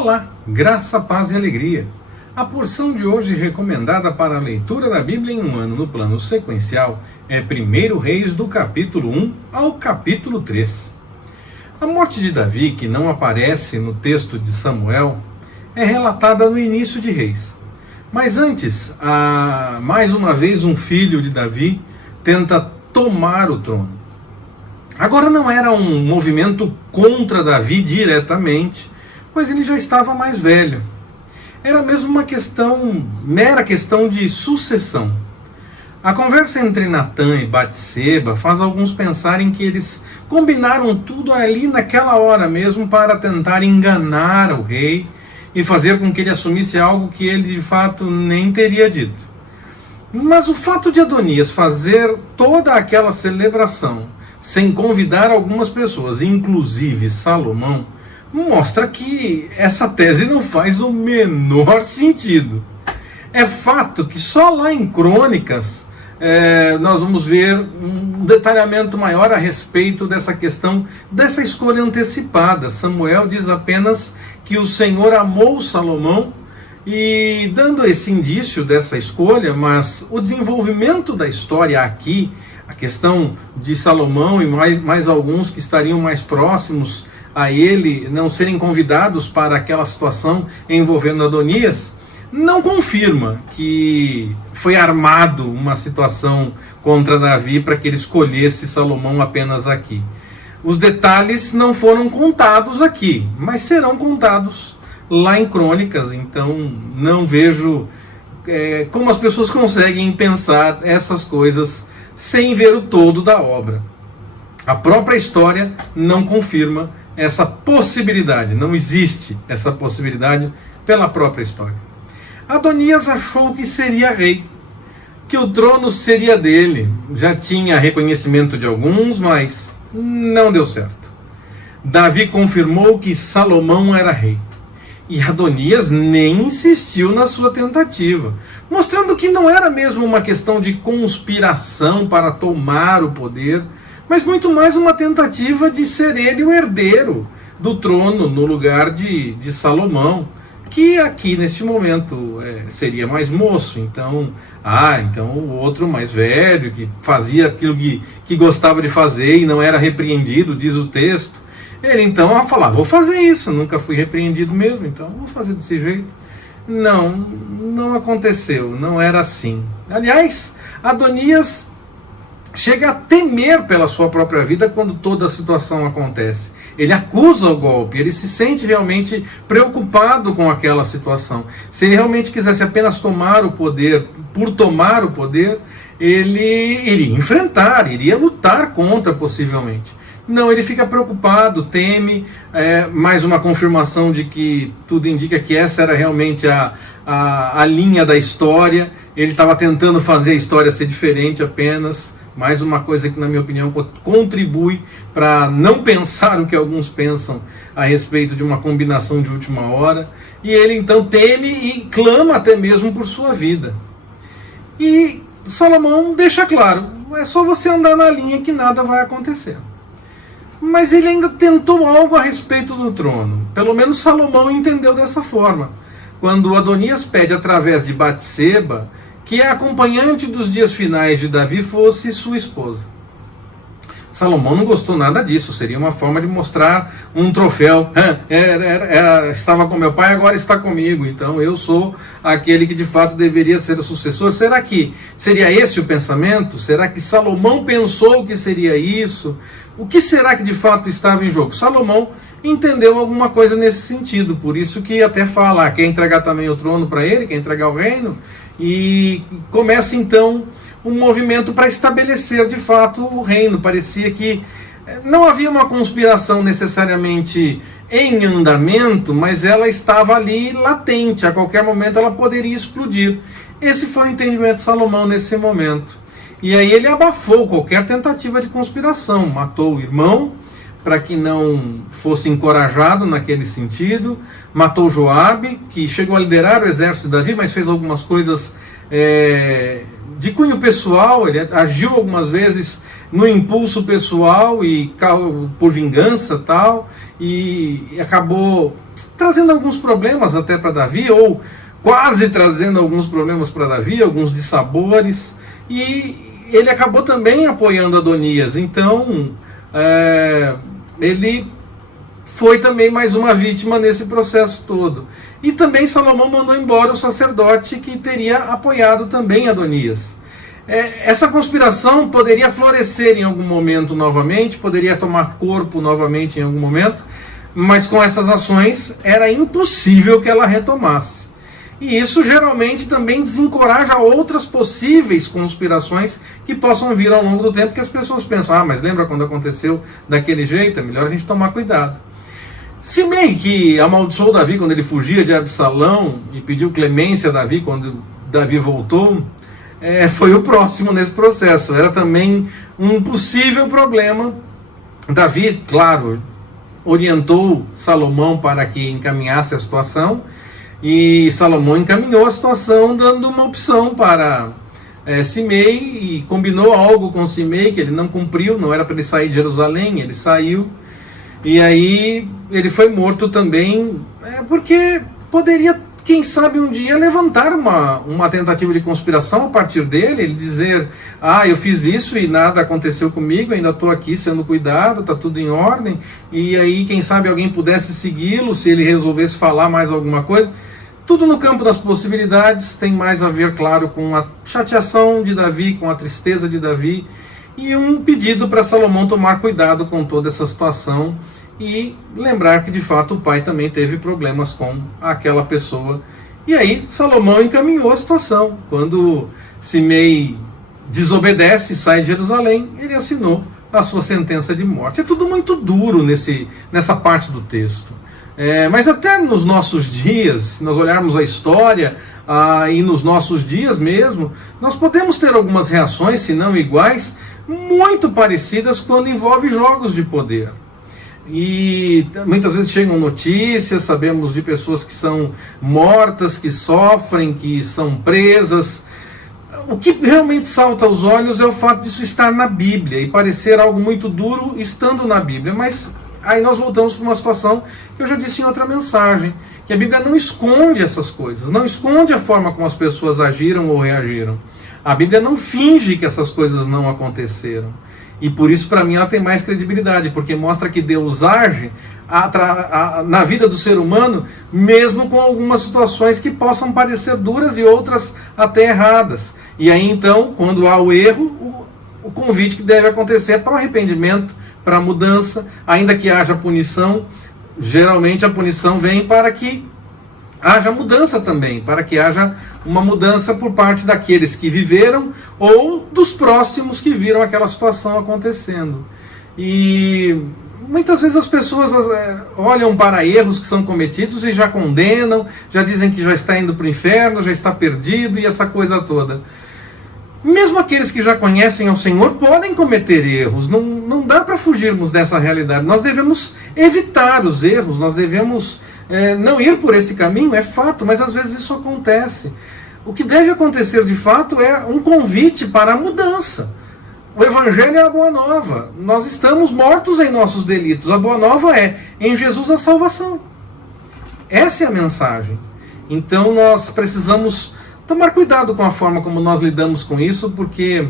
Olá, graça, paz e alegria. A porção de hoje recomendada para a leitura da Bíblia em um ano no plano sequencial é 1 Reis do capítulo 1 ao capítulo 3. A morte de Davi, que não aparece no texto de Samuel, é relatada no início de Reis. Mas antes, mais uma vez um filho de Davi tenta tomar o trono. Agora não era um movimento contra Davi diretamente, pois ele já estava mais velho. Era mesmo uma mera questão de sucessão. A conversa entre Natã e Batseba faz alguns pensarem que eles combinaram tudo ali naquela hora mesmo para tentar enganar o rei e fazer com que ele assumisse algo que ele de fato nem teria dito. Mas o fato de Adonias fazer toda aquela celebração sem convidar algumas pessoas, inclusive Salomão, mostra que essa tese não faz o menor sentido. É fato que só lá em Crônicas nós vamos ver um detalhamento maior a respeito dessa questão, dessa escolha antecipada. Samuel diz apenas que o Senhor amou Salomão, e dando esse indício dessa escolha, mas o desenvolvimento da história aqui, a questão de Salomão e mais alguns que estariam mais próximos a ele não serem convidados para aquela situação envolvendo Adonias, não confirma que foi armado uma situação contra Davi para que ele escolhesse Salomão apenas aqui. Os detalhes não foram contados aqui, mas serão contados lá em Crônicas, então não vejo como as pessoas conseguem pensar essas coisas sem ver o todo da obra. A própria história não confirma essa possibilidade, não existe essa possibilidade pela própria história. Adonias achou que seria rei, que o trono seria dele, já tinha reconhecimento de alguns, mas não deu certo. Davi confirmou que Salomão era rei, e Adonias nem insistiu na sua tentativa, mostrando que não era mesmo uma questão de conspiração para tomar o poder, mas muito mais uma tentativa de ser ele o herdeiro do trono no lugar de Salomão, que aqui neste momento seria mais moço, então o outro mais velho, que fazia aquilo que gostava de fazer e não era repreendido, diz o texto. Ele então a falar, vou fazer isso, nunca fui repreendido mesmo, então vou fazer desse jeito. Não aconteceu, não era assim. Aliás, Adonias chega a temer pela sua própria vida quando toda a situação acontece. Ele acusa o golpe, ele se sente realmente preocupado com aquela situação. Se ele realmente quisesse apenas tomar o poder, por tomar o poder, ele iria enfrentar, iria lutar contra possivelmente. Não, ele fica preocupado, teme, mais uma confirmação de que tudo indica que essa era realmente a linha da história. Ele estava tentando fazer a história ser diferente apenas. Mais uma coisa que, na minha opinião, contribui para não pensar o que alguns pensam a respeito de uma combinação de última hora. E ele então teme e clama até mesmo por sua vida. E Salomão deixa claro, é só você andar na linha que nada vai acontecer. Mas ele ainda tentou algo a respeito do trono. Pelo menos Salomão entendeu dessa forma. Quando Adonias pede através de Batseba que a acompanhante dos dias finais de Davi fosse sua esposa. Salomão não gostou nada disso, seria uma forma de mostrar um troféu. Estava com meu pai, agora está comigo, então eu sou aquele que de fato deveria ser o sucessor. Será que seria esse o pensamento? Será que Salomão pensou que seria isso? O que será que de fato estava em jogo? Salomão entendeu alguma coisa nesse sentido, por isso que até fala, quer entregar também o trono para ele, quer entregar o reino, e começa então um movimento para estabelecer de fato o reino. Parecia que não havia uma conspiração necessariamente em andamento, mas ela estava ali latente, a qualquer momento ela poderia explodir. Esse foi o entendimento de Salomão nesse momento. E aí ele abafou qualquer tentativa de conspiração, matou o irmão para que não fosse encorajado naquele sentido, matou Joabe, que chegou a liderar o exército de Davi, mas fez algumas coisas de cunho pessoal. Ele agiu algumas vezes no impulso pessoal e por vingança tal, e acabou trazendo alguns problemas até para Davi, ou quase trazendo alguns problemas para Davi, alguns dissabores, e ele acabou também apoiando Adonias. Então ele foi também mais uma vítima nesse processo todo. E também Salomão mandou embora o sacerdote que teria apoiado também Adonias. Essa conspiração poderia florescer em algum momento novamente, poderia tomar corpo novamente em algum momento, mas com essas ações era impossível que ela retomasse. E isso geralmente também desencoraja outras possíveis conspirações que possam vir ao longo do tempo, que as pessoas pensam, mas lembra quando aconteceu daquele jeito? É melhor a gente tomar cuidado. Simei, que amaldiçoou Davi quando ele fugia de Absalão e pediu clemência a Davi quando Davi voltou, foi o próximo nesse processo. Era também um possível problema. Davi, claro, orientou Salomão para que encaminhasse a situação, e Salomão encaminhou a situação dando uma opção para Simei, e combinou algo com Simei que ele não cumpriu. Não era para ele sair de Jerusalém, ele saiu, e aí ele foi morto também, porque poderia, quem sabe, um dia levantar uma tentativa de conspiração a partir dele, ele dizer, eu fiz isso e nada aconteceu comigo, ainda estou aqui sendo cuidado, está tudo em ordem, e aí quem sabe alguém pudesse segui-lo se ele resolvesse falar mais alguma coisa. Tudo no campo das possibilidades, tem mais a ver, claro, com a chateação de Davi, com a tristeza de Davi, e um pedido para Salomão tomar cuidado com toda essa situação e lembrar que de fato o pai também teve problemas com aquela pessoa. E aí Salomão encaminhou a situação. Quando Simei desobedece e sai de Jerusalém, ele assinou a sua sentença de morte. É tudo muito duro nessa parte do texto. Mas até nos nossos dias, se nós olharmos a história, e nos nossos dias mesmo, nós podemos ter algumas reações, se não iguais, muito parecidas quando envolve jogos de poder. E muitas vezes chegam notícias, sabemos de pessoas que são mortas, que sofrem, que são presas. O que realmente salta aos olhos é o fato disso estar na Bíblia e parecer algo muito duro estando na Bíblia. Mas aí nós voltamos para uma situação que eu já disse em outra mensagem, que a Bíblia não esconde essas coisas, não esconde a forma como as pessoas agiram ou reagiram. A Bíblia não finge que essas coisas não aconteceram. E por isso, para mim, ela tem mais credibilidade, porque mostra que Deus age na vida do ser humano, mesmo com algumas situações que possam parecer duras e outras até erradas. E aí, então, quando há o erro, o convite que deve acontecer é para o arrependimento, para a mudança, ainda que haja punição. Geralmente a punição vem para que haja mudança também, para que haja uma mudança por parte daqueles que viveram ou dos próximos que viram aquela situação acontecendo. E muitas vezes as pessoas olham para erros que são cometidos e já condenam, já dizem que já está indo para o inferno, já está perdido e essa coisa toda. Mesmo aqueles que já conhecem ao Senhor podem cometer erros, não dá para fugirmos dessa realidade. Nós devemos evitar os erros, nós devemos não ir por esse caminho, é fato, mas às vezes isso acontece. O que deve acontecer de fato é um convite para a mudança. O Evangelho é a boa nova. Nós estamos mortos em nossos delitos. A boa nova é em Jesus a salvação. Essa é a mensagem. Então nós precisamos tomar cuidado com a forma como nós lidamos com isso, porque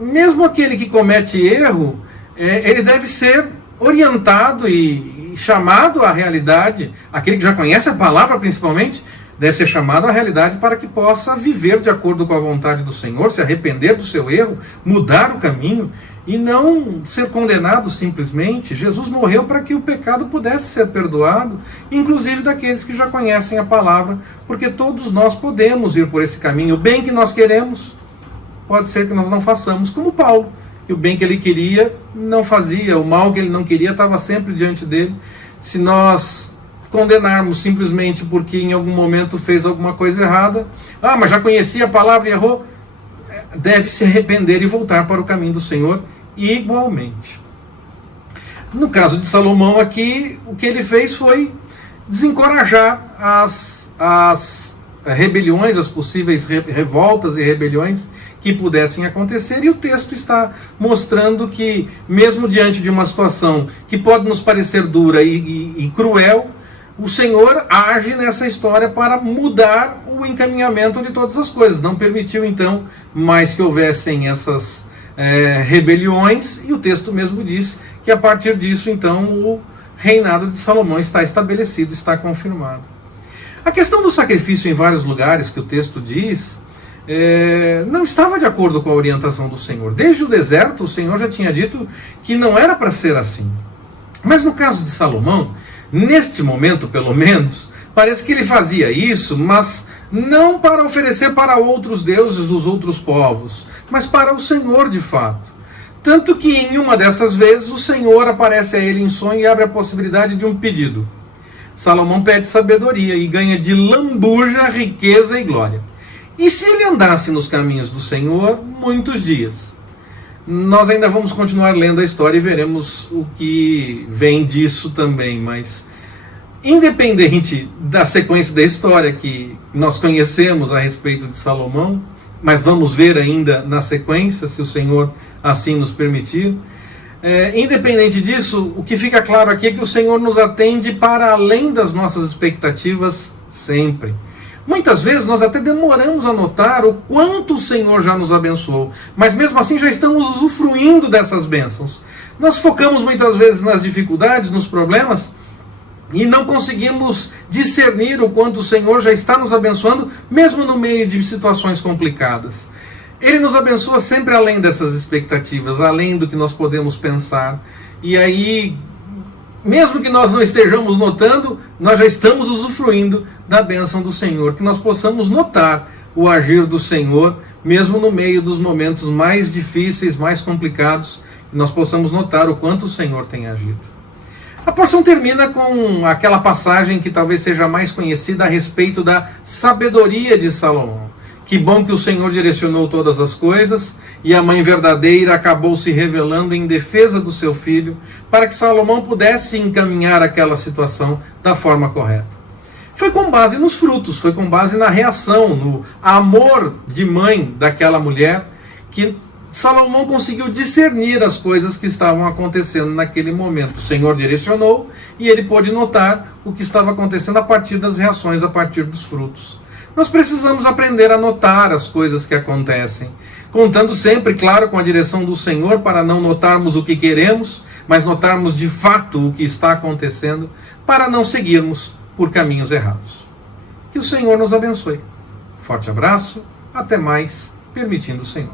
mesmo aquele que comete erro, ele deve ser orientado e chamado à realidade. Aquele que já conhece a palavra principalmente, deve ser chamado à realidade para que possa viver de acordo com a vontade do Senhor, se arrepender do seu erro, mudar o caminho e não ser condenado simplesmente. Jesus morreu para que o pecado pudesse ser perdoado, inclusive daqueles que já conhecem a palavra, porque todos nós podemos ir por esse caminho. O bem que nós queremos, pode ser que nós não façamos, como Paulo. E o bem que ele queria, não fazia. O mal que ele não queria estava sempre diante dele. Se nós condenarmos simplesmente porque em algum momento fez alguma coisa errada, mas já conhecia a palavra e errou, deve se arrepender e voltar para o caminho do Senhor igualmente. No caso de Salomão aqui, o que ele fez foi desencorajar as rebeliões, as possíveis revoltas e rebeliões que pudessem acontecer, e o texto está mostrando que, mesmo diante de uma situação que pode nos parecer dura e cruel, o Senhor age nessa história para mudar o encaminhamento de todas as coisas. Não permitiu, então, mais que houvessem essas rebeliões, e o texto mesmo diz que, a partir disso, então, o reinado de Salomão está estabelecido, está confirmado. A questão do sacrifício em vários lugares que o texto diz, não estava de acordo com a orientação do Senhor. Desde o deserto, o Senhor já tinha dito que não era para ser assim. Mas no caso de Salomão, neste momento pelo menos, parece que ele fazia isso, mas não para oferecer para outros deuses dos outros povos, mas para o Senhor de fato. Tanto que em uma dessas vezes o Senhor aparece a ele em sonho e abre a possibilidade de um pedido. Salomão pede sabedoria e ganha de lambuja, riqueza e glória. E se ele andasse nos caminhos do Senhor muitos dias? Nós ainda vamos continuar lendo a história e veremos o que vem disso também, mas independente da sequência da história que nós conhecemos a respeito de Salomão, mas vamos ver ainda na sequência, se o Senhor assim nos permitir, independente disso, o que fica claro aqui é que o Senhor nos atende para além das nossas expectativas sempre. Muitas vezes nós até demoramos a notar o quanto o Senhor já nos abençoou, mas mesmo assim já estamos usufruindo dessas bênçãos. Nós focamos muitas vezes nas dificuldades, nos problemas, e não conseguimos discernir o quanto o Senhor já está nos abençoando, mesmo no meio de situações complicadas. Ele nos abençoa sempre além dessas expectativas, além do que nós podemos pensar. E aí, mesmo que nós não estejamos notando, nós já estamos usufruindo da bênção do Senhor. Que nós possamos notar o agir do Senhor, mesmo no meio dos momentos mais difíceis, mais complicados, que nós possamos notar o quanto o Senhor tem agido. A porção termina com aquela passagem que talvez seja mais conhecida a respeito da sabedoria de Salomão. Que bom que o Senhor direcionou todas as coisas, e a mãe verdadeira acabou se revelando em defesa do seu filho, para que Salomão pudesse encaminhar aquela situação da forma correta. Foi com base nos frutos, foi com base na reação, no amor de mãe daquela mulher, que Salomão conseguiu discernir as coisas que estavam acontecendo naquele momento. O Senhor direcionou e ele pôde notar o que estava acontecendo a partir das reações, a partir dos frutos. Nós precisamos aprender a notar as coisas que acontecem, contando sempre, claro, com a direção do Senhor para não notarmos o que queremos, mas notarmos de fato o que está acontecendo, para não seguirmos por caminhos errados. Que o Senhor nos abençoe. Forte abraço, até mais, permitindo o Senhor.